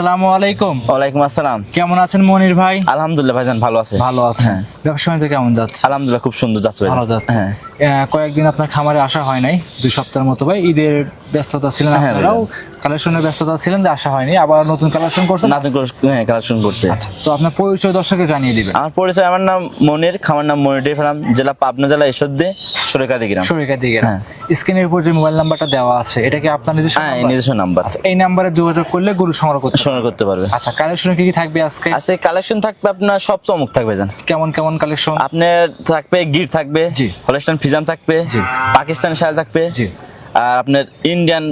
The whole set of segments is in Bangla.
আসসালামু আলাইকুম। ওয়ালাইকুম আসসালাম। কেমন আছেন মনির ভাই? আলহামদুলিল্লাহ ভাইজান ভালো আছে। ভালো আছেন? ব্যবসা বাণিজ্য কেমন যাচ্ছে? আলহামদুলিল্লাহ খুব সুন্দর যাচ্ছে ভাইজান। ভালো যাচ্ছে। হ্যাঁ কয়েকদিন আপনার খামারে আসা হয় নাই, 2 সপ্তাহের মতো ভাই। ঈদের ব্যস্ততা ছিলেন, হ্যাঁ আপনারাও কালেকশনের ব্যস্ততা ছিলেন, যে আসা হয়নি। আবার নতুন কালেকশন করছেন। কালেকশন করছে। আচ্ছা, তো আপনার পরিচয় দর্শককে জানিয়ে দিবেন। আমার পরিচয়, আমার নাম মনির, খামার নাম মনির ডেইরি ফার্ম, জেলা পাবনা, জেলা ঈশ্বরদী, সরেকাদি গ্রাম। সরিকাদি গ্রাম। হ্যাঁ। স্ক্রিনের উপর যে মোবাইল নাম্বারটা দেওয়া আছে, এটা কি আপনার নিজস্ব হ্যাঁ, নাম্বার? নিজস্ব নাম্বার। আচ্ছা, এই নাম্বারে যোগাযোগ করলে গরু সংগ্রহ করতে পারবে। আচ্ছা, কালেকশনে কি কি থাকবে আজকে? আজকে কালেকশন থাকবে আপনার সব চমক থাকবে জান। কেমন কেমন কালেকশন? আপনার থাকবে গির থাকবে, জি। হলস্টাইন ফ্রিজাম থাকবে, জি। পাকিস্তানি শায়াল থাকবে, জি। আর আপনার ইন্ডিয়ান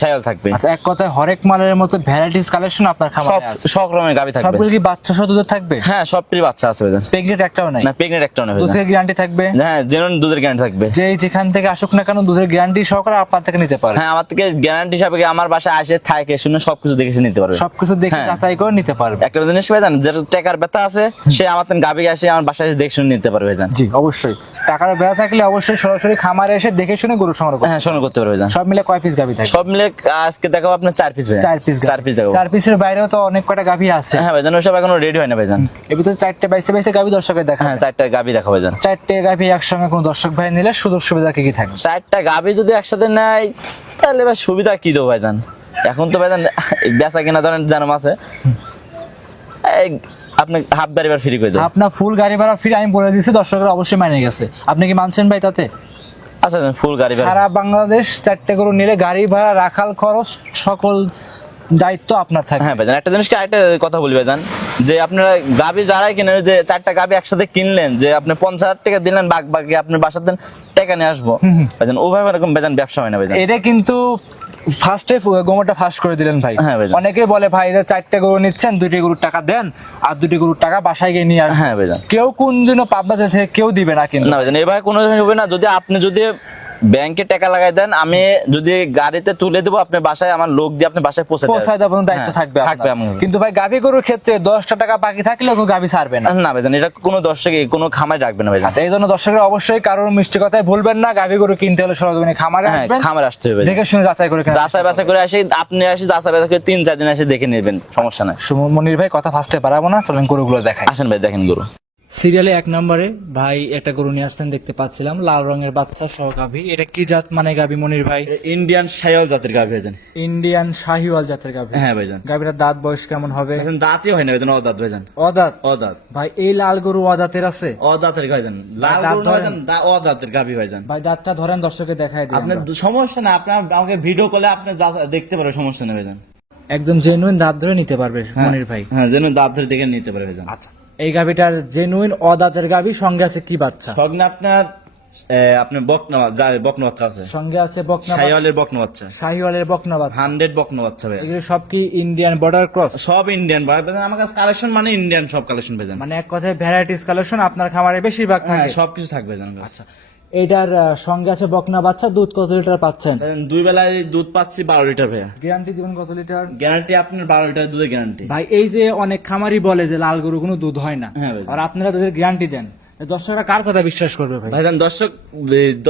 শায়াল থাকবে। আচ্ছা, এক কথায় হরেক মালের মতো ভ্যারাইটিস কালেকশন আপনার সব খামারে আছে। সব রকমের গাবি থাকবে। সবগুলো কি বাচ্চা সহ দুধের থাকবে? হ্যাঁ, সবটির বাচ্চা আছে ভাইজান। প্রেগনেন্ট একটাও নাই? না, প্রেগনেন্ট একটা নেই ভাইজান। দুধের গ্যারান্টি থাকবে? হ্যাঁ, জেনুইন দুধের গ্যারান্টি থাকবে। যে যেখান থেকে আসুক না কেন দুধের গ্যারান্টি সহকারে আপনার থেকে নিতে পারে। হ্যাঁ, আমার থেকে গ্যারান্টি হিসাবে আমার বাসায় আসে থাকে শুনে সবকিছু দেখে সে নিতে পারবে। সবকিছু দেখে হ্যাঁ। যাচাই করে নিতে পারবে। একটা জিনিস ভাইজান, যেটা টাকার ব্যথা আছে সে আমার থেকে গাবি আসে আমার বাসায় এসে দেখে শুনে নিতে পারবে ভাইজান। জি, অবশ্যই। টাকার ব্যয় থাকলে অবশ্যই সরাসরি খামারে এসে দেখে শুনে গরু সংগ্রহ করবে। হ্যাঁ, সংগ্রহ করতে পারবে ভাইজান। সব মিলে কয় পিস গাভী থাকবে? সব মিলে আজকে দেখাবো আপনার 4 পিস ভাইজান। 4 পিস। 4 পিস দেখাবো। 4 পিসের বাইরেও তো অনেক কয়টা গাভী আছে। হ্যাঁ ভাইজান, ওসব এখনো রেডি হয় না ভাইজান। এর ভিতরে 4টে বাইসে বাইসে গাভী দর্শকের দেখা। হ্যাঁ, 4টা গাবি দেখাবো ভাইজান। 4টে গাভী একসঙ্গে কোন দর্শক ভাই নিলে সুযোগ সুবিধা কি কি থাকবে? 4টা গাবি যদি একসাথে নেয় তাহলে ভাই সুবিধা কি দেবো ভাইজান? এখন তো ভাইজান বেচা কেনা ধরেন জানাম আছে, আপনি হাফ গাড়ি ফ্রি করে দেবো। আপনার ফুল গাড়ি ভাড়া ফ্রি আমি বলে দিচ্ছি, দর্শকরা অবশ্যই মানে গেছে। আপনি কি মানছেন ভাই তাতে? আচ্ছা, ফুল গাড়ি ভাড়া সারা বাংলাদেশ 4টে গরু নিলে গাড়ি ভাড়া, রাখাল খরচ, সকল দায়িত্ব আপনার থাকে। হ্যাঁ ভাইজান, একটা জিনিসকে একটা কথা বলি ভাইজান, যে আপনারা গাবি যারাই কিনেন, যে 4টা গাবি একসাথে কিনলেন, যে আপনি 50,000 টাকা দিলেন, বাকি আপনার বাসার দেন টাকা নিয়ে আসবো ভাইজান, ওভাবে এরকম ভাইজান ব্যবসা হয় না ভাইজান। এটা কিন্তু ফার্স্টে গোমরটা ফাস্ট করে দিলেন ভাই। হ্যাঁ ভাইজান। অনেকেই বলে ভাই যে 4টে গরু নিচ্ছেন, 2টি গরুর টাকা দেন আর 2টি গরুর টাকা বাসায় গিয়ে নিয়ে আসেন। হ্যাঁ ভাইজান। কেউ কোন দিনও পাবনা থেকে কেউ দিবে না কিন্তু। না ভাইজান, এভাবে কোনো হবে না। যদি আপনি ব্যাংকে টাকা লাগাই দেন, আমি যদি গাড়িতে তুলে দেবো আপনার বাসায়, আমার লোক দিয়ে আপনি বাসায় পৌঁছায় দেওয়ার দায়িত্ব থাকবে আপনার। আমার। কিন্তু ভাই গাভী গরুর ক্ষেত্রে 10টা টাকা বাকি থাকলেও কেউ গাভী ছাড়বে না। না ভাইজান, এটা কোনো দর্শক কোনো খামারে রাখবে না ভাইজান। আচ্ছা, এই জন্য দর্শকরা অবশ্যই কারোর মিষ্টি কথায় ভুলবেন না। গাভী গরু কিনতে হলে সরজমিনে খামারে হ্যাঁ, আসবেন, খামারে আসতে হবে, দেখে শুনে যাচাই করে কিনা। যাচাই বাছাই করে আসি, আপনি আসি যাচাই বাছাই করে 3-4 দিন এসে দেখে নেবেন, সমস্যা নাই। মনির ভাই কথা ফার্স্টে পারাবো না, চলেন গরুগুলো দেখাই। আসেন ভাই, দেখেন গরু। সিরিয়ালে 1 নম্বরে ভাই একটা গরু নিয়ে আসছেন, দেখতে পাচ্ছিলাম লাল রঙের বাচ্চা সহ গাভী। এটা কি জাত মানে গাভী মনির ভাই? ইন্ডিয়ান শায়াল জাতের গাভী ভাইজান। ইন্ডিয়ান শাহিওয়াল জাতের গাভী। হ্যাঁ ভাইজান। গাভীটার দাঁত বয়স কেমন হবে? ভাইজান দাঁতই হয় না ভাইজান, অদাঁত ভাইজান। অদাঁত? অদাঁত ভাই এই লাল গরু অদাঁতের আছে? অদাঁতের ভাইজান, লাল দাঁত গরু না ধরেন? ভাইজান, অদাঁতের গাভী ভাইজান। ভাই দাঁতটা ধরেন, দর্শকে দেখায় দিন। আপনার সমস্যা না, আপনার আমাকে ভিডিও কলে আপনি দেখতে পারবেন, সমস্যা নেই ভাইজান। একদম জেনুইন দাঁত ধরে নিতে পারবে মনির ভাই। হ্যাঁ, যেন দাঁত ধরে দেখে নিতে পারে ভাইজান। আচ্ছা, এই গাভীটার জেনুইন অদাঁতের গাভী, সঙ্গে আছে কি বাচ্চা? সঙ্গে আপনার বকনা বাচ্চা আছে, সঙ্গে আছে বকনা বাচ্চা। শাহিওয়ালের বকনা বাচ্চা, শাহিওয়ালের বকনা বাচ্চা। 100 বকনা বাচ্চা ভাই। এগুলো সব কি ইন্ডিয়ান বর্ডার ক্রস? সব ইন্ডিয়ান ভাই, আমার কাছে কালেকশন মানে ইন্ডিয়ান সব কালেকশন ভাইজান। মানে এক কথায় ভ্যারাইটিস কালেকশন আপনার খামারে বেশিরভাগ হ্যাঁ, থাকে। সবকিছু থাকবে ভাইজান। আচ্ছা, এটার সঙ্গে আছে বকনা বাচ্চা। দুধ কত লিটার পাচ্ছেন? ভাইজান, 2 বেলায় দুধ পাচ্ছি 12 লিটার ভাইয়া। গ্যারান্টি দিবেন কত লিটার? গ্যারান্টি আপনার 12 লিটার দুধের গ্যারান্টি। ভাই এই যে অনেক খামারি বলে যে লাল গরু কোনো দুধ হয় না, হ্যাঁ ভাই। আর আপনারা দুধের গ্যারান্টি দেন, দর্শকরা কার কথা বিশ্বাস করবে ভাই? ভাইজান,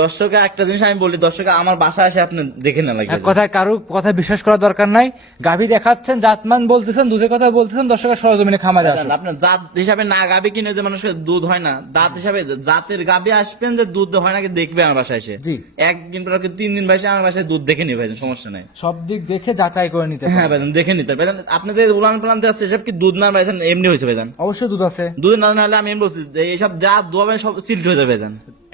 দর্শক একটা জিনিস আমি বলি, দর্শক আমার বাসায় এসে আপনি দেখে না লাগবে। এক কথায় কারো কথা বিশ্বাস করার দরকার নাই। গাভী দেখাচ্ছেন, জাতমান বলতেছেন, দুধের কথা বলতেছেন, দর্শকরা সরজমিনে খামারে আসেন। আপনার জাত হিসাবে না গাবি কিনে যে মানুষের দুধ হয় না, দাঁত হিসাবে জাতের গাবি আসবেন যে দুধ হয় নাকি দেখবে আমার বাসায় এসে। জি। 1 দিন পর 3 দিন বয়সে আমার বাসায় দুধ দেখে নিবে ভাইজান, সমস্যা নাই। সব দিক দেখে যাচাই করে নিতে হবে। হ্যাঁ ভাইজান, দেখে নিতে ভাইজান। আপনি যে উলান পালান আসছে এসব কি দুধ না ভাইজান, এমনি হয়েছে ভাইজান। অবশ্যই দুধ আছে। দুধ না হলে আমি এমনি বলছি যে এইসব যা দোয়াবেন সব সিল্ট হয়ে যাবে ভাইজান।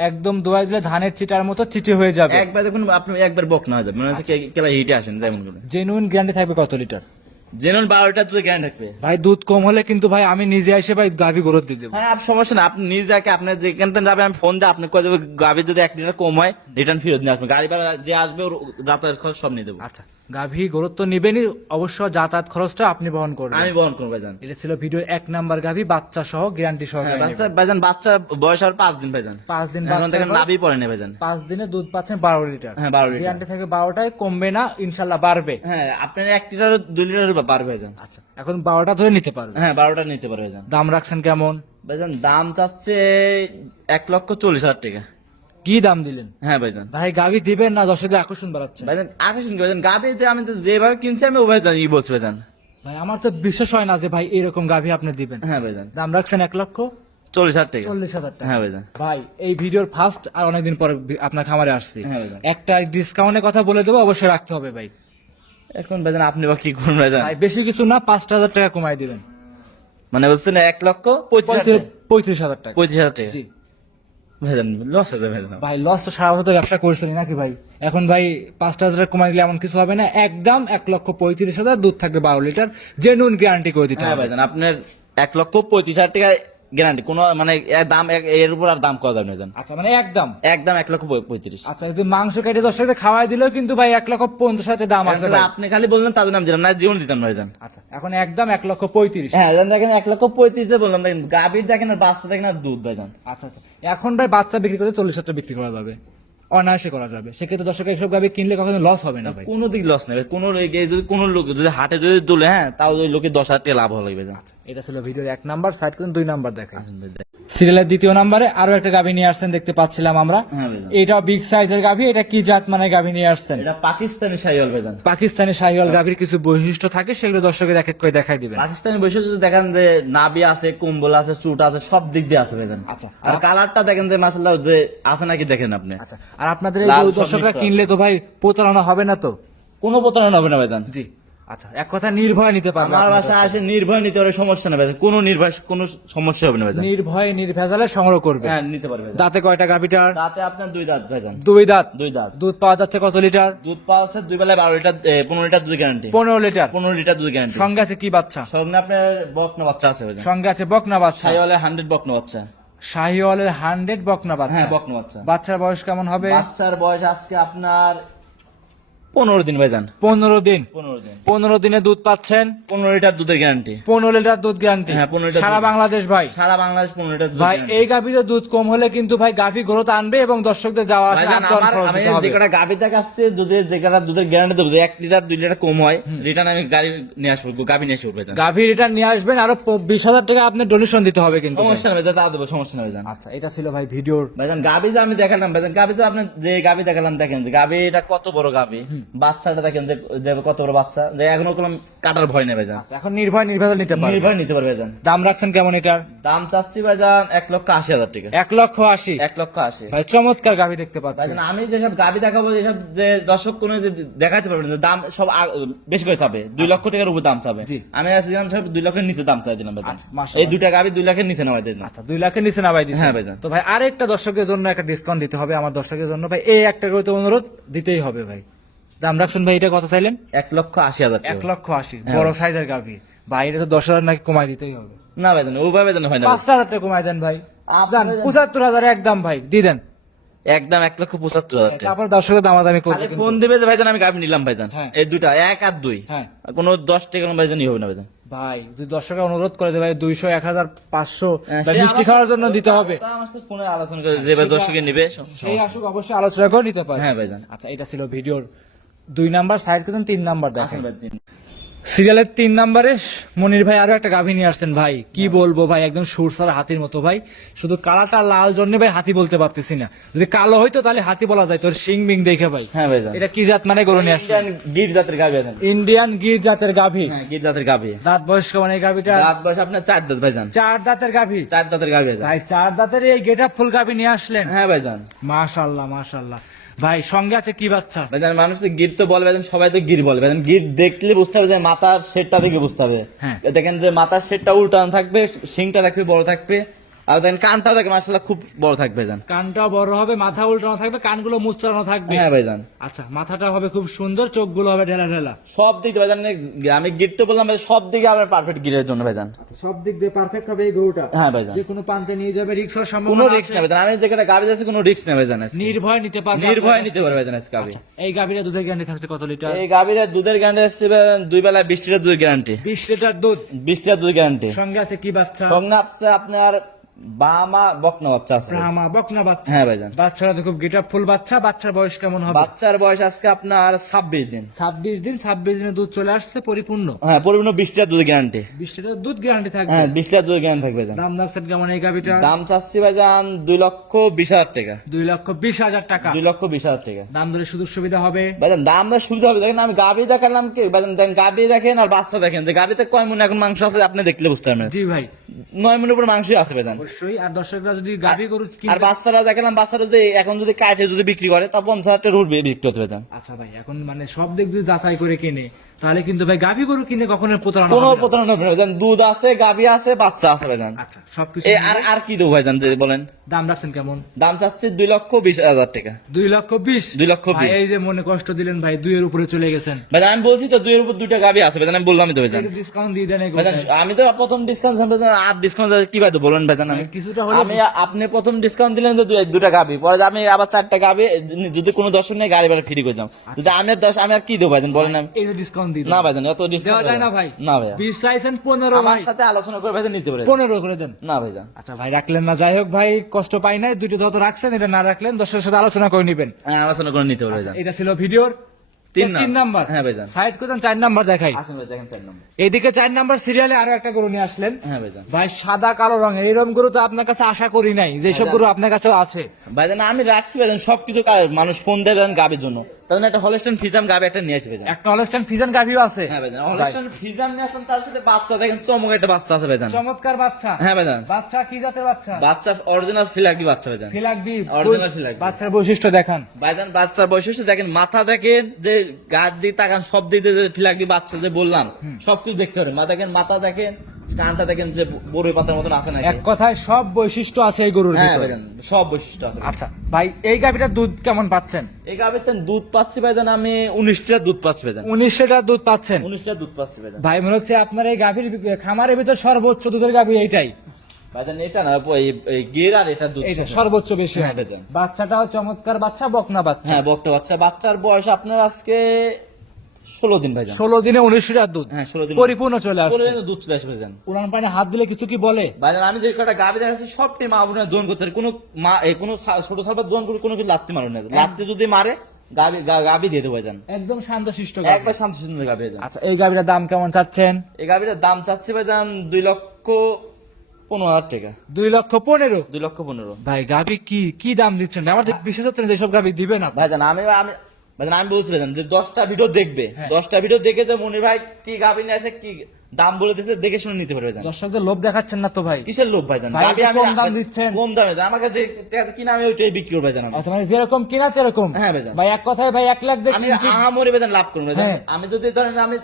একদম দোয়াই দিলে ধানের চিটার মতো চিটি হয়ে যাবে। একবার দেখুন আপনি একবার বক না হয়ে যাবে, মানে হচ্ছে কেলা হিটে আসেন যেমন করে। জেনুইন গ্যারান্টি থাকবে কত লিটার? জেনুইন 12 লিটার দুধ গ্যারান্টি থাকবে ভাই। দুধ কম হলে কিন্তু ভাই আমি নিজে এসে ভাই গাভী গরুত দিয়ে দেবো। হ্যাঁ, সমস্যা না, আপনি নিজ যাকে আপনার যেখান থেকে যাবে আমি ফোন দিয়ে আপনি কয়ে দেবো, গাভি যদি 1 লিটার কম হয় রিটার্ন ফেরত নিয়ে আসবেন, গাড়ি ভাড়া যে আসবে ওর যাতায়াত খরচ সব নিয়ে দেবো। আচ্ছা, গাভী গরুত তো নিবেনই, অবশ্য যাতায়াত খরচটা আপনি বহন করবেন। আমি বহন করবো ভাইজান। এটা ছিল ভিডিওর 1 নাম্বার গাভী, বাচ্চা সহ গ্যারান্টি সহ। হ্যাঁ, বাচ্চা ভাইজান, বাচ্চা বয়স আর 5 দিন ভাইজান। 5 দিন এখন থেকে বাচ্চা নাভি পড়ে নেই ভাইজান। 5 দিনে দুধ পাচ্ছেন 12 লিটার। হ্যাঁ, 12 লিটার গ্যারান্টি থাকে 12টায়, কমবে না, ইনশাল্লাহ বাড়বে। হ্যাঁ, আপনার 1 লিটার 2 লিটার পারবে ভাইজান। আচ্ছা, এখন 12টা ধরে নিতে পারবে। হ্যাঁ, 12টা নিতে পারবে ভাইজান। দাম রাখছেন কেমন ভাইজান? দাম চাচ্ছে 1,40,000 টাকা। কি দাম দিলেন? হ্ঁ ভাইজান। ভাই গাভী দিবেন না, দর্শকদের আকর্ষণ বাড়াচ্ছে ভাইজান আকর্ষণ ভাইজান, গাভি আমি তো যেভাবে কিনছি আমি ওভাবে বলছি ভাইজান। ভাই আমার তো বিশ্বাস হয় না যে ভাই এরকম গাভী আপনি দিবেন। হ্যাঁ ভাইজান, দাম রাখছেন 1,40,000 40,000 টাকা। 40,000 টাকা। হ্যাঁ ভাইজান। ভাই এই ভিডিওর ফার্স্ট আর অনেকদিন পরে আপনার খামারে আসছি, হ্যাঁ ভাইজান। একটা ডিসকাউন্টের কথা বলে দেবো, অবশ্যই রাখতে হবে ভাই। এখন ভাইজান আপনি বা কি করুন ভাইজান, ভাই বেশি কিছু না, 5,000 টাকা কমাই দিবেন। মানে বলছেন 1,35,000 35,000 টাকা। 35,000 টাকা জি ভাইজান, লস হবে ভাইজান। ভাই লস তো সারা বছর ব্যবসা করছেন নাকি ভাই, এখন ভাই 5,000 কমাই দিলে এমন কিছু হবে না, একদম 1,35,000, দুধ থাকবে 12 লিটার, জেনুইন গ্যারান্টি করে দিতে হ্যাঁ হবে। ভাইজান, আপনার 1,35,000 টাকা গ্যারান্টি, কোনো মানে এর উপর আর দাম করা যাবে না ভাইজান। আচ্ছা মানে একদম একদম 1,35,000। আচ্ছা যদি মাংস কেটে দর্শককে খাওয়াই দিলেও কিন্তু ভাই 1,50,000 দাম আছে ভাই। আপনি খালি বললেন তার জন্য আমি দিলাম না, জীবন দিতাম না ভাইজান। আচ্ছা এখন একদম 1,35,000। হ্যাঁ ভাইজান, দেখেন 1,35,000 বললাম, দেখেন গাভীর দেখেন আর বাচ্চা দেখেন আর দুধ ভাইজান। আচ্ছা আচ্ছা এখন ভাই বাচ্চা বিক্রি করে 40,000 বিক্রি করা যাবে, অনায়াসে করা যাবে, সেক্ষেত্রে দর্শক এইসব গাভী কিনলে কখনো লস হবে না ভাই। কোনো দিক লস নেই ভাই, কোনো যদি কোনো লোক যদি হাটে যদি তুলে, হ্যাঁ তাও ওই লোকের 10,000 টাকা লাভ হবে ভাইজান। এটা ছিল ভিডিওর 1 নাম্বার, সাইড করুন 2 নাম্বার দেখাই। আসুন ভাই, দেখেন। সিরিয়ালের 2য় নম্বরে আরো একটা গাভী নিয়ে আসছেন দেখতে পাচ্ছিলাম আমরা, হ্যাঁ ভাইজান, এটাও বিগ সাইজের গাভী, এটা কি জাত মানে গাভী নিয়ে আসছেন? এটা পাকিস্তানি শাহিওয়াল ভাইজান। পাকিস্তানি শাহিওয়াল গাভীর কিছু বৈশিষ্ট্য থাকে, সেগুলো দর্শকের এক এক করে দেখাই দিবেন। পাকিস্তানি বৈশিষ্ট্য যদি দেখেন যে নাভি আছে, কম্বল আছে, চুট আছে, সব দিক দিয়ে আছে ভাইজান। আচ্ছা আর কালারটা দেখেন যে মাশাআল্লাহ যে আছে নাকি দেখেন আপনি। আচ্ছা আর আপনাদের এই লাল গরু সব দর্শকরা মিশ্র। কিনলে তো ভাই প্রতারণা হবে না তো? কোনো প্রতারণা হবে না ভাইজান। জি আচ্ছা এক কথা নির্ভয় নিতে পারবে আমার আপনার বাসায় দর্শক। আসে নির্ভয় নিতে পারে, সমস্যা নেই ভাইজান, কোনো নির্ভয় কোনো সমস্যা হবে না ভাইজান। নির্ভয়ে নির্ভেজালে সংগ্রহ করবে। হ্যাঁ নিতে পারবে ভাইজান। দাঁতে কয়টা গাভীটার? তাতে আপনার 2 দাঁত ভাইজান। 2 দাঁত। 2 দাঁত। দুধ পাওয়া যাচ্ছে কত লিটার? দুধ পাওয়া আছে 2 বেলায় 12 লিটার 15 লিটার দুধ গ্যারান্টি। 15 লিটার। 15 লিটার দুধ গ্যারান্টি। সঙ্গে আছে কি বাচ্চা? সঙ্গে আপনার বকনা বাচ্চা আছে ভাইজান। সঙ্গে আছে বকনা বাচ্চা। শাহিওয়ালের 100 বকনা বাচ্চা। শাহিওয়ালের 100 বকনা বাচ্চা। হ্যাঁ বকনা বাচ্চা। বাচ্চার বয়স কেমন হবে? বাচ্চার বয়স আজকে আপনার 15 দিন ভাইজান। 15 দিন। 15 দিন। 15 দিনে দুধ পাচ্ছেন 15 লিটার দুধের গ্যারান্টি। 15 লিটার দুধ গ্যারান্টি। হ্যাঁ, 15 লিটার সারা দুধ। বাংলাদেশ ভাই। সারা বাংলাদেশ 15 লিটার দুধ ভাই guarantee। এই গাভীতে দুধ কম হলে কিন্তু ভাই গাভী গ্রোথ আনবে এবং দর্শকদের যাওয়া আসা ভাইজান, আমি যে কটা গাভী দেখাচ্ছি, যদি যে কটা দুধের গ্যারান্টি দেবো, 1 লিটার 2 লিটার কম হয়, রিটার্ন আমি গাড়ি নিয়ে আসবো, গাভী নিয়ে আসবো ভাইজান। গাভী রিটার্ন নিয়ে আসবেন, আরো 20,000 টাকা আপনার ডোনেশন দিতে হবে কিন্তু ভাই। সমস্যা নেই ভাইজান, তা দেবো, সমস্যা নেই ভাইজান। আচ্ছা এটা ছিল ভাই ভিডিওর। ভাইজান গাভী যে আমি দেখালাম ভাইজান, গাভী তো আপনি যে গাভী দেখালাম, দেখেন যে গাভী এটা কত বড় গাভী, বাচ্চাটা দেখেন যে যে কত বড় বাচ্চা, যে এখনো তো কাটার ভয় নেই ভাইজান। আচ্ছা এখন নির্ভয় নির্ভেজাল নিতে পারবে। নির্ভয় নিতে পারবে ভাইজান। দাম রাখছেন কেমন এটার? দাম চাচ্ছি ভাইজান 1,80,000 টাকা। 1,80,000। 1,80,000। ভাই চমৎকার গাভী দেখতে পাচ্ছেন। ভাইজান আমি যেসব গাভী দেখাবো, যেসব যে দর্শক কোনো যে দেখাতে পারবেন না, দাম সব বেশি করে চাবে, 2 লক্ষ টাকার উপর দাম চাবে। জি। আমি আজকে দিলাম সব 2 লক্ষের নিচে দাম চাই দিলাম ভাইজান। আচ্ছা, মাশাআল্লাহ। এই 2টা গাভী 2 লাখের নিচে নেওয়া যায় না। আচ্ছা 2 লাখের নিচে না ভাই দিচ্ছেন? হ্যাঁ ভাইজান। তো ভাই আরেকটা দর্শকের জন্য একটা ডিসকাউন্ট দিতে হবে, আমার দর্শকের জন্য ভাই এই একটা করে তো অনুরোধ দিতেই হবে ভাই। দাম রাখছেন ভাই, এটা কত চাইলেন? 1,80,000 টাকা। 1,80,000 হ্যাঁ বড় ভাই। সাইজের গাভী ভাই, এটা তো 10,000 নাকি কমাই দিতেই হবে। না ভাইজান ওভাবে যেন হয় না। 5,000 টাকা কমাই দেন ভাই। আপনার- 75,000 একদম ভাই দিয়ে দেন। একদম 1,75,000 টাকা। তারপর দর্শকের দামাদামি করবে খালি কিন্তু। ফোন দিবে যে ভাইজান আমি গাভী নিলাম ভাইজান, হ্যাঁ। এই 2টা 1 আর 2, হ্যাঁ কোনো 10 টাকা কোনো ভাইজানই হবে না ভাইজান। ভাই যদি দর্শকের অনুরোধ করে দে ভাই 200, 1,000, 500 হ্যাঁ, ভাই সে মিষ্টি আমার খাওয়ার সাথে- জন্য দিতে হবে। তা আমার সাথে ফোনে আলোচনা করে যে ভাই দর্শকে নিবে। সেই আসুক অবশ্যই আলোচনা করে নিতে পারে। হ্যাঁ ভাইজান। আচ্ছা এটা ছিল ভিডিওর 2 নাম্বার, সাইড করুন 3 নাম্বার দেখেন। আসুন ভাই, দিন। সিরিয়ালের 3 নাম্বারে মনির ভাই আরো একটা গাভী নিয়ে আসছেন ভাই, কি বলবো ভাই, একদম সুরসার হাতির মতো ভাই, শুধু কালাটা লাল জন্য ভাই হাতি বলতে পারতেছি না, যদি কালো হইতো তাহলে হাতি বলা যায়, তোর শিং বিং দেখে ভাই। হ্যাঁ ভাইজান। এটা কি জাত মানে গরু নিয়ে আসছেন? ইন্ডিয়ান গির জাতের গাভী আছে। ইন্ডিয়ান গির জাতের গাভী। হ্যাঁ, গির জাতের গাভী। দাঁত বয়স কেমন এই গাভীটা? রাত বয়স আপনার 4 দাঁত ভাইজান। 4 দাঁতের গাভী। 4 দাঁতের গাভী আছে। ভাই 4 দাঁতের এই গেটআপ ফুল গাভী নিয়ে আসলেন? হ্যাঁ ভাইজান। মাশাআল্লাহ মাশাআল্লাহ। ভাই সঙ্গে আছে কি বাচ্চা? ভাইজান মানুষ তো গির তো বলে ভাইজান, সবাই তো গির বলে ভাইজান, গির দেখলে বুঝতে হবে যে মাথার শেডটা দেখে বুঝতে হবে। হ্যাঁ। দেখেন যে মাথার শেডটা উল্টানো থাকবে, শিংটা থাকবে বড় থাকবে, আর দেখেন কানটাও দেখে মাশাআল্লাহ খুব বড় থাকবে ভাইজান। কানটাও বড় হবে, মাথা উল্টানো থাকবে, কানগুলো মুচড়ানো থাকবে। হ্যাঁ ভাইজান। আচ্ছা মাথাটা হবে খুব সুন্দর, চোখগুলো হবে ঢেলা ঢেলা। সব দিক দিয়ে ভাইজান, আমি গির তো বললাম ভাই, সব দিকে আপনার পারফেক্ট গিরের জন্য ভাইজান। সব দিক দিয়ে পারফেক্ট হবে এই গরুটা। হ্যাঁ ভাইজান। যে কোনো প্রান্তে নিয়ে যাবে, রিস্ক হওয়ার কোনো সম্ভাবনা রিস্ক আছে? নেই ভাইজান, আমি যেখানে গাভী যাচ্ছি কোনো রিস্ক নেই ভাইজান। আজকে। নির্ভয় নিতে পারবে। নির্ভয় নিতে পারবে ভাইজান আজকে গাভী। আচ্ছা, এই গাভীরা দুধের গ্যারান্টি থাকছে কত লিটার? এই গাভীর দুধের গ্যারান্টি আসছে ভাইজান, 2 বেলায় 20 লিটার দুধের গ্যারান্টি। 20 লিটার দুধ। 20 লিটার দুধ গ্যারান্টি। সঙ্গে আছে কি বাচ্চা? সঙ্গে আছে আপনার বামা বকনা বাচ্চা আছে ব্রাহ্মা বকনা বাচ্চা। হ্যাঁ ভাইজান। বাচ্চারা তো খুব গেটআপ ফুল বাচ্চা। বাচ্চার বয়স কেমন হবে? বাচ্চার বয়স আজকে আপনার 26 দিন। 26 দিন। 26 দিনে দুধ চলে আসছে পরিপূর্ণ। হ্যাঁ পরিপূর্ণ 20 লিটার দুধ গ্যারান্টি। 20 লিটার দুধ গ্যারান্টি থাকবে। হ্যাঁ 20 লিটার দুধ গ্যারান্টি থাকবে ভাইজান। দাম রাখছেন কেমন এই গাভিটার? দাম চাচ্ছি ভাইজান 2,20,000 টাকা। 2,20,000 টাকা। 2,20,000 টাকা। দাম ধরে সুযোগ সুবিধা হবে। ভাইজান দাম দর সুবিধা হবে। দেখেন আমি গাভি দেখালাম কি ভাইজান, দেখেন গাভি দেখেন আর বাচ্চা দেখেন, যে গাভিতে কয় মন এখন মাংস আছে আপনি দেখলে বুঝতে পারবেন। জি ভাই 9 মনের উপর মাংসই আছে ভাইজান। অবশ্যই। আর দর্শকরা যদি গাভি গরু আর কিনতে- বাচ্চারা দেখালাম, বাচ্চারা যদি এখন যদি কাটে যদি বিক্রি করে তা 50,000 টাকা রুট বিক্রি করতে ভাইজান। আচ্ছা ভাই এখন মানে সব দিক দিয়ে যাচাই করে কিনে, তাহলে কিন্তু ভাই গাভি গরু কিনে কখনো প্রতারণা কোনো হবে না। প্রতারণা হবে না ভাইজান। দুধ আছে, গাভি আছে, বাচ্চা আছে ভাইজান। আচ্ছা সবকিছু আর আর কি দেবো ভাইজান যে বলেন? দাম রাখছেন কেমন? দাম চাচ্ছি 2,20,000 টাকা। 2,20,000। 2,20,000 ভাই এই যে মনে কষ্ট দিলেন ভাই, 2 এর উপরে চলে গেছেন। ভাইজান আমি বলছি তো 2 এর উপর 2টা গাভি আছে ভাইজান, আমি বললামই তো ভাইজান। একটু ডিসকাউন্ট দিয়ে দেন এই ভাইজান গরুটায়। আমি তো প্রথম ডিসকাউন্ট আর ডিসকাউন্ট কি ভাই বলেন ভাইজান? আমি কিছুটা হলেও আমি আপনি প্রথম ডিসকাউন্ট দিলেন তো দুটা গাভি, পরে আমি আবার 4টা গাভি যদি কোনো দর্শক নেই গাড়ি ভাড়া ফ্রি করে যাম। যদি আমি আমি আর কি দেবো ভাইজান বলেন? আমি এই যে ডিসকাউন্ট দিয়ে দেন। না ভাইজান এত দেওয়া ডিসকাউন্ট যায় না ভাই। না ভাইয়া। 20 চাইছেন 15 আমার ভাই। সাথে আলোচনা করে ভাইজান নিতে পারে। 15 করে দেন। না ভাইজান। আচ্ছা ভাই রাখলেন না, যাই হোক ভাই কষ্ট পাই নাই, দুটো যত রাখছেন এটা না রাখলেন দর্শকের সাথে আলোচনা করে নিবেন। হ্যাঁ আলোচনা করে নিতে পারে ভাইজান। এটা ছিল ভিডিওর 3 নাম্বার। হ্যাঁ ভাইজান। সাইড করতেন 4 নাম্বার দেখাই। আসুন ভাই দেখেন 4 নম্বর। এইদিকে 4 নাম্বার সিরিয়ালে আরো একটা গরু নিয়ে আসলেন হ্যাঁ ভাইজান। ভাই, সাদা কালো রঙের। এরকম গরু তো আপনার কাছে আশা করি নাই, যেসব গরু আপনার কাছে আছে। ভাইজান আমি রাখছি ভাইজান সবকিছু মানুষ ফোন দেয় ভাইজান গাবির জন্য, তার জন্য একটা হলস্টাইন ফিজাম গাবি একটা নিয়ে আসি ভাইজান। একটা হলস্টাইন ফিজান গাভিও আছে। হ্যাঁ ভাইজান হলস্টাইন ফিজাম নিয়ে আসুন, তার সাথে বাচ্চা দেখেন চমক একটা বাচ্চা আছে ভাইজান। চমৎকার বাচ্চা। হ্যাঁ ভাইজান। বাচ্চা কি জাতের বাচ্চা? বাচ্চা অরিজিনাল ফিলাগি বাচ্চা ভাইজান। ফিলাকবি। Original ফিলাকবি। বাচ্চার বৈশিষ্ট্য দেখান ভাইজান বাচ্চার বৈশিষ্ট্য দেখেন, মাথা দেখেন, যে গাছ দিয়ে তাকান, সব দিক দিয়ে ফিলাগি বাচ্চা যে বললাম সবকিছু দেখতে পারেন। দেখেন মাথা দেখেন, কানটা দেখেন যে বড়ই পাতার মতন আছে নাকি। এক কথায় সব বৈশিষ্ট্য আছে এই গরুর হ্যাঁ ভিতরে। ভাইজান সব বৈশিষ্ট্য আছে। আচ্ছা ভাই এই গাভিটার দুধ কেমন পাচ্ছেন? এই গাবিতে দুধ পাচ্ছি ভাইজান আমি 19 লিটার দুধ পাচ্ছি ভাইজান। 19 লিটার দুধ পাচ্ছেন 19 লিটার দুধ পাচ্ছি ভাইজান। ভাই। মনে হচ্ছে আপনার এই গাভির খামারের ভিতর সর্বোচ্চ দুধের গাভি এইটাই। ভাইজান এটা না এই গির আর এটা দুধ এইটা সব। সর্বোচ্চ বেশি হ্যাঁ হবে। ভাইজান। বাচ্চাটাও চমৎকার বাচ্চা, বকনা বাচ্চা। হ্যাঁ বকটা বাচ্চা। বাচ্চার বয়স আপনার আজকে 16 দিন ভাইজান। 16 দিনে 19 লিটার দুধ হ্যাঁ 16 দিন পরিপূর্ণ চলে আসছে। পরে দুধ চলে আসবে ভাইজান। উড়ান পানি হাত দিলে কিছু কি বলে? ভাইজান আমি যে কটা গাবি দেখাচ্ছি সবটি মা বোনের দোন করতে পারে। কোনো মা কোনো ছোট সালবার দোন করে কোনো কিছু লাত্তি মারবে না। লাত্তি যদি মারে গাবি দিয়ে দেবো ভাইজান। একদম শান্তশিষ্ট একবার শান্ত গাবি ভাইজান। আচ্ছা এই গাভিটার দাম কেমন চাচ্ছেন? এই গাবিটার দাম চাচ্ছি ভাইজান 2,15,000 টাকা। 2,15,000। 2,15,000 ভাই গাভি কি কি দাম দিচ্ছেন? আমার তো বিশেষ হচ্ছে না যেসব গাভি দিবেন আপনি। ভাইজান আমি ভাইজান আমি বলছি ভাইজান যে 10টা ভিডিও দেখবে, হ্যাঁ। 10টা ভিডিও দেখে যে মনির ভাই কি গাবি নিয়ে আছে, কি দাম বলে দিয়েছে দেখে শুনে নিতে পারবে ভাইজান। দর্শকদের লোভ দেখাচ্ছেন না তো ভাই? কিসের লোভ ভাইজান? ভাই, গাবি আমি কম দাম দিচ্ছেন। কম দামে আমার কাছে কিনা আমি ওইটাই বিক্রি করবো ভাইজান। আচ্ছা মানে যেরকম কিনা সেরকম। হ্যাঁ ভাইজান। ভাই এক কথায় ভাই 1 লাখ আমি দেখি আহামরি বেতন লাভ করবো ভাইজান। হ্যাঁ। আমি যদি ধরেন আমি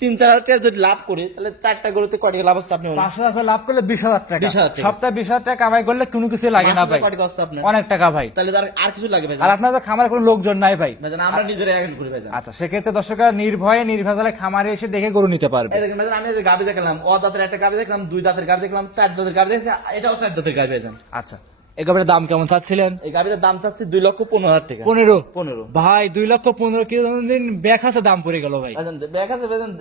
3-4 টাকা যদি লাভ করি তাহলে 4টা গরুতে কয় টাকা লাভ হচ্ছে আপনি বলেন? 5,000 করে লাভ করলে 20,000 টাকা। 20,000 টাকা। সপ্তাহে 20,000 টাকা কামাই করলে কোনো কিছু লাগে না ভাই। কয় টাকা হচ্ছে আপনার? অনেক টাকা ভাই। তাহলে তার আর কিছু লাগে ভাইজান? আর আপনার তো খামারে কোনো লোকজন নাই ভাই। ভাইজান আমরা নিজেরা এখন করি ভাইজান। আচ্ছা সেক্ষেত্রে দর্শকরা নির্ভয়ে নির্ভেজালে খামারে এসে দেখে গরু নিতে পারবে। এই দেখেন ভাইজান আমি যে গাবি দেখলাম, দাঁতের একটা গাবি দেখলাম, 2 দাঁতের গাবি দেখলাম, 4 দাঁতের গাবি দেখছি, এটাও 4 দাঁতের গাবি ভাইজান। আচ্ছা এই গাভিটার দাম কেমন চাচ্ছিলেন? এই গাবিটার দাম চাচ্ছি 2,15,000 টাকা। 15 ভাই 2,15,000 কি দিন ব্যাক আছে দাম পড়ে গেল ভাই। ভাইজান দেখা যাবে ভাইজান,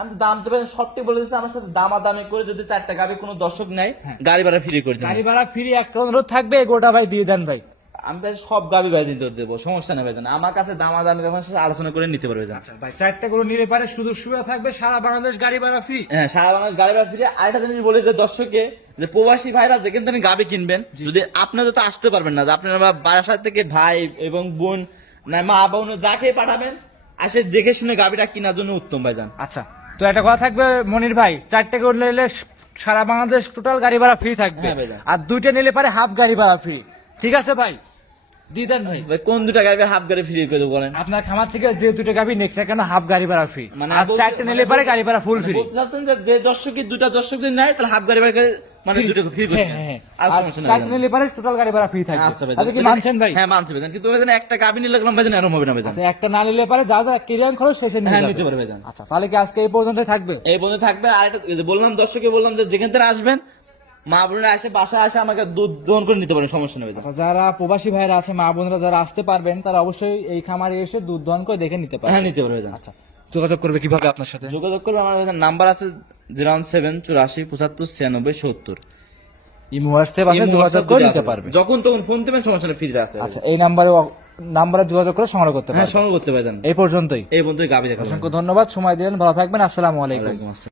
আমি দাম তো ভাইজান সবটি বলে দিচ্ছি, আমার সাথে দামাদামি করে যদি 4টা গাবি কোনো দর্শক নেয় গাড়ি ভাড়া ফ্রি করে দেবো। গাড়ি ভাড়া ফ্রি, একটা অনুরোধ থাকবে গোটা ভাই দিয়ে দেন ভাই। আমি ভাই সব গাবি ভাই দিতে দেবো, সমস্যা নেই ভাইজান। আমার কাছে দামাদামি আমার সাথে আলোচনা করে নিতে পারবে ভাইজান। আচ্ছা ভাই 4টা গরু নিলে পারে সুযোগ সুবিধা থাকবে, সারা বাংলাদেশ গাড়ি ভাড়া ফ্রি। হ্যাঁ সারা বাংলাদেশ গাড়ি ভাড়া ফ্রি। আরেকটা জিনিস বলি যে দর্শককে, যে প্রবাসী ভাইরা যেখান থেকে গাবি কিনবেন, যদি আপনারা তো আসতে পারবেন না, যে আপনারা বাসার থেকে ভাই এবং বোন না মা বোন যাকে পাঠাবেন আসে দেখে শুনে গাবিটা কেনার জন্য উত্তম ভাইজান। আচ্ছা তো একটা কথা থাকবে মনির ভাই, 4টা গরু নিলে সারা বাংলাদেশ টোটাল গাড়ি ভাড়া ফ্রি থাকবে। হ্যাঁ ভাইজান। আর 2টা নিলে পারে হাফ গাড়ি ভাড়া ফ্রি। ঠিক আছে ভাই দিয়ে দেন ভাই। ভাই কোন 2টা গাবি হাফ গাড়ি ফ্রি করে দেবো বলেন? আপনার খামার থেকে যে 2টা গাভি নেক না কেন হাফ গাড়ি ভাড়া ফ্রি, মানে আর 4টা নিলে পারে গাড়ি ভাড়া ফুল ফ্রি। বলতে চাচ্ছেন যে দর্শকের 2টা দর্শক যদি নেয় তাহলে হাফ গাড়ি ভাড়া মানে 2টা ফ্রি করছেন। আর সমস্যা নেই 4টা নিলে পারে টোটাল গাড়ি ভাড়া ফ্রি থাকবে। আচ্ছা ভাই আপনি কি মানছেন ভাই? হ্যাঁ মানছি ভাইজান, কিন্তু ভাইজান একটা গাবি নিলে গেলাম ভাইজান এরকম হবে না ভাইজান। আচ্ছা একটা না নিলে পারে যা যা ক্লিয়ার খরচ শেষে নিয়ে হ্যাঁ যাবে। নিতে পারবে ভাইজান। আচ্ছা তাহলে কি আজকে এই পর্যন্ত থাকবে? এই বন্ধু থাকবে। আর একটা এই যে বললাম দর্শককে বললাম যে যেখান থেকে আসবেন মা বোনেরা আসে বাসায় আসে আমাকে দুধ দোহন করে নিতে পারেন, সমস্যা নেই ভাইজান। আচ্ছা যারা প্রবাসী ভাইরা আছে মা বোনরা যারা আসতে পারবেন তারা অবশ্যই এই খামারে এসে দুধ দহন করে দেখে নিতে পারবে। হ্যাঁ নিতে পারবে ভাইজান। আচ্ছা যোগাযোগ করবে কিভাবে আপনার সাথে? যোগাযোগ করবে আমার নাম্বার আছে 01784 75 96 70। ইমো হোয়াটসঅ্যাপ আছে, ইমো, যোগাযোগ WhatsApp করে দুটো নিতে আছে। পারবে। যখন তখন ফোন দেবেন, সমস্যা নেই, ফ্রিতে আছে। আচ্ছা, এই নাম্বারে যোগাযোগ করে সংগ্রহ করতে হ্যাঁ, পারবে। সংগ্রহ করতে পারেন। এই পর্যন্তই। এই পর্যন্ত গাবি দেখা অসংখ্য ধন্যবাদ, সময় দিলেন, ভালো থাকবেন, আসসালামু আলাইকুম। ওয়ালাইকুম আসসালাম।